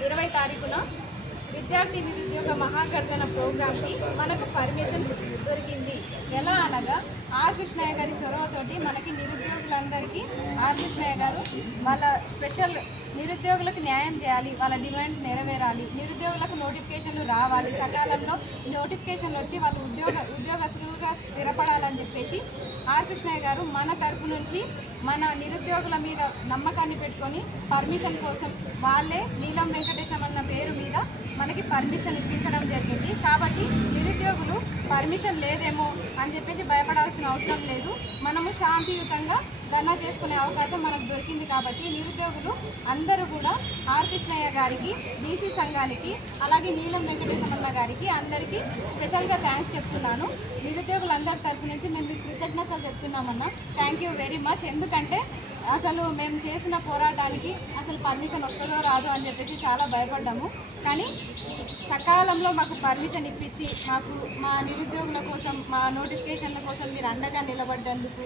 20 తారీఖున విద్యార్థి నిరుద్యోగ మహాగర్జన ప్రోగ్రామ్కి మనకు పర్మిషన్ దొరికింది. ఎలా అనగా ఆర్ కృష్ణయ్య గారి చొరవతోటి మనకి నిరుద్యోగులందరికీ ఆర్ కృష్ణయ్య గారు వాళ్ళ స్పెషల్ నిరుద్యోగులకు న్యాయం చేయాలి, వాళ్ళ డిమాండ్స్ నెరవేరాలి, నిరుద్యోగులకు నోటిఫికేషన్లు రావాలి, సకాలంలో నోటిఫికేషన్లు వచ్చి వాళ్ళు ఉద్యోగస్తులుగా స్థిరపడాలని చెప్పేసి ఆర్ కృష్ణయ్య గారు మన తరపు నుంచి మన నిరుద్యోగుల మీద నమ్మకాన్ని పెట్టుకొని పర్మిషన్ కోసం వాళ్ళే నీలం వెంకటేశం అన్న పేరు మీద మనకి పర్మిషన్ ఇప్పించడం జరిగింది. కాబట్టి నిరుద్యోగులు పర్మిషన్ లేదేమో అని చెప్పేసి భయపడాల్సిన అవసరం లేదు. మనము శాంతియుతంగా ధర్నా చేసుకునే అవకాశం మనకు దొరికింది. కాబట్టి నిరుద్యోగులు అందరూ కూడా ఆర్ కృష్ణయ్య గారికి, బీసీ సంఘానికి, అలాగే నీలం వెంకటేశం అన్న గారికి అందరికీ స్పెషల్గా థ్యాంక్స్ చెప్తున్నాను. నిరుద్యోగులందరి తరపు నుంచి మేము మీకు కృతజ్ఞతలు చెప్తున్నామన్నా. Thank you very much. ఎందుకంటే అసలు మేము చేసిన పోరాటానికి అసలు పర్మిషన్ వస్తుందో రాదో అని చెప్పేసి చాలా భయపడ్డాము. కానీ సకాలంలో మాకు పర్మిషన్ ఇప్పించి మాకు మా నిరుద్యోగుల కోసం, మా నోటిఫికేషన్ల కోసం మీరు అండగా నిలబడ్డందుకు,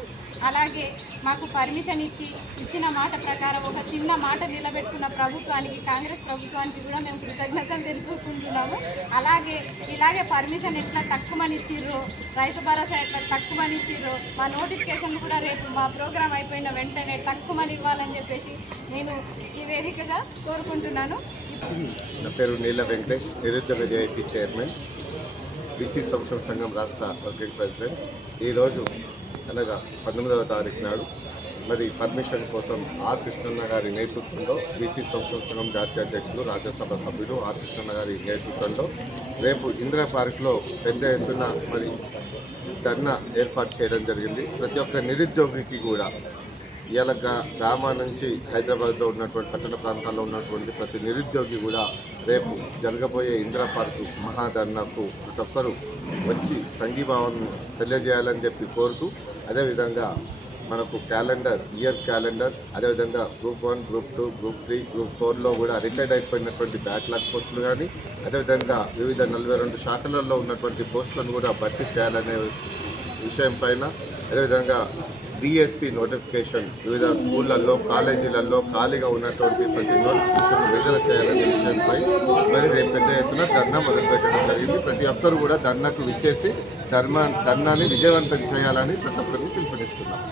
అలాగే మాకు పర్మిషన్ ఇచ్చిన మాట ప్రకారం ఒక చిన్న మాట నిలబెట్టుకున్న ప్రభుత్వానికి, కాంగ్రెస్ ప్రభుత్వానికి కూడా మేము కృతజ్ఞతలు తెలుపుకుంటున్నాము. ఇలాగే పర్మిషన్ ఎట్లా తక్కువని ఇచ్చిర్రో, రైతు భరోసా ఎట్లా తక్కువని ఇచ్చిర్రో, మా నోటిఫికేషన్ కూడా రేపు మా ప్రోగ్రాం అయిపోయిన వెంటనే తక్కువని ఇవ్వాలని చెప్పేసి నేను ఈ వేదికగా కోరుకుంటున్నాను. నా పేరు నీల వెంకటేష్, నిరుద్యోగ జేఏసీ చైర్మన్, బీసీ సంక్షేమ సంఘం రాష్ట్ర వర్కింగ్ ప్రెసిడెంట్. ఈరోజు అనగా 19వ తారీఖు నాడు మరి పర్మిషన్ కోసం ఆర్ కృష్ణన్న గారి నేతృత్వంలో బీసీ సంక్షేమ సంఘం జాతీయ అధ్యక్షులు, రాజ్యసభ సభ్యులు ఆర్ కృష్ణన్న గారి నేతృత్వంలో రేపు ఇందిరా పార్క్లో పెద్ద ఎత్తున మరి ధర్నా ఏర్పాటు చేయడం జరిగింది. ప్రతి ఒక్క నిరుద్యోగికి కూడా ఇవాళ గ్రామా నుంచి హైదరాబాద్లో ఉన్నటువంటి పట్టణ ప్రాంతాల్లో ఉన్నటువంటి ప్రతి నిరుద్యోగి కూడా రేపు జరగబోయే ఇందిరా పార్కు మహాధర్నాకు ప్రతి ఒక్కరూ వచ్చి సంఘీభావం తెలియజేయాలని చెప్పి కోరుతూ, అదేవిధంగా మనకు ఇయర్ క్యాలెండర్, అదేవిధంగా గ్రూప్ 1, గ్రూప్ 2, గ్రూప్ 3, గ్రూప్ 4లో కూడా రిటైర్డ్ అయిపోయినటువంటి బ్యాక్లాగ్ పోస్టులు కానీ, అదేవిధంగా వివిధ 42 శాఖలలో ఉన్నటువంటి పోస్టులను కూడా భర్తీ చేయాలనే విషయం పైన, అదేవిధంగా డిఎస్సి నోటిఫికేషన్ వివిధ స్కూళ్ళల్లో, కాలేజీలలో ఖాళీగా ఉన్నటువంటి ప్రతి నోటిఫికేషన్ విడుదల చేయాలనే విషయంపై మరి రేపు పెద్ద ఎత్తున ధర్నా మొదలుపెట్టడం జరిగింది. ప్రతి ఒక్కరు కూడా ధర్నాకు విచ్చేసి ధర్నాని విజయవంతం చేయాలని ప్రతి ఒక్కరిని పిలుపునిస్తున్నాం.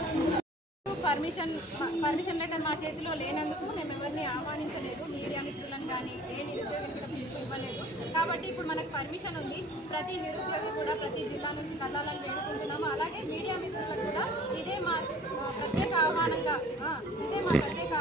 పర్మిషన్ లెటర్ మా చేతిలో లేనందుకు మేము ఎవరిని ఆహ్వానించలేదు, మీడియా మిత్రులను కానీ ఏ నిరుద్యోగిని కూడా ఇవ్వలేదు. కాబట్టి ఇప్పుడు మనకు పర్మిషన్ ఉంది. ప్రతి నిరుద్యోగి కూడా ప్రతి జిల్లా నుంచి కళ్ళాలని వేడుకుంటున్నాము. అలాగే మీడియా మిత్రులకు కూడా ఇదే మా ప్రత్యేక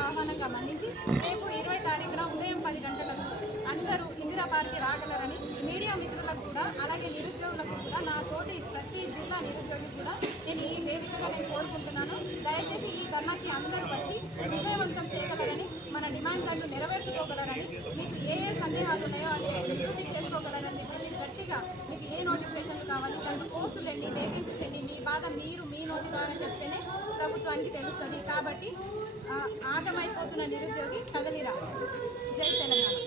ఆహ్వానంగా మన్నించి రేపు 20 తారీఖున ఉదయం 10 గంటలకు అందరూ ఇందిరా పార్క్కి రాగలరని మీడియా మిత్రులకు కూడా, అలాగే నిరుద్యోగులకు కూడా, నా తోటి ప్రతి జిల్లా నిరుద్యోగి కూడా నేను ఈ వేదికగా కోరుకుంటున్నాను. దయచేసి ఈ ధర్నాకి అందరూ వచ్చి విజయవంతం చేయగలరని, మన డిమాండ్లను నెరవేర్చుకోగలరని, మీకు ఏ సందేహాలు ఉన్నాయో అని నివృత్తి చేసుకోగలరని చెప్పేసి గట్టిగా మీకు ఏ నోటిఫికేషన్లు కావాలి, దాంట్లో పోస్టులు ఎన్ని, వేకెన్సీస్ ఎన్ని, మీ బాధ మీరు మీ నోటి ద్వారా చెప్తేనే ప్రభుత్వానికి తెలుస్తుంది. కాబట్టి ఆగమైపోతున్న నిరుద్యోగి కదలిరా. జై తెలంగాణ.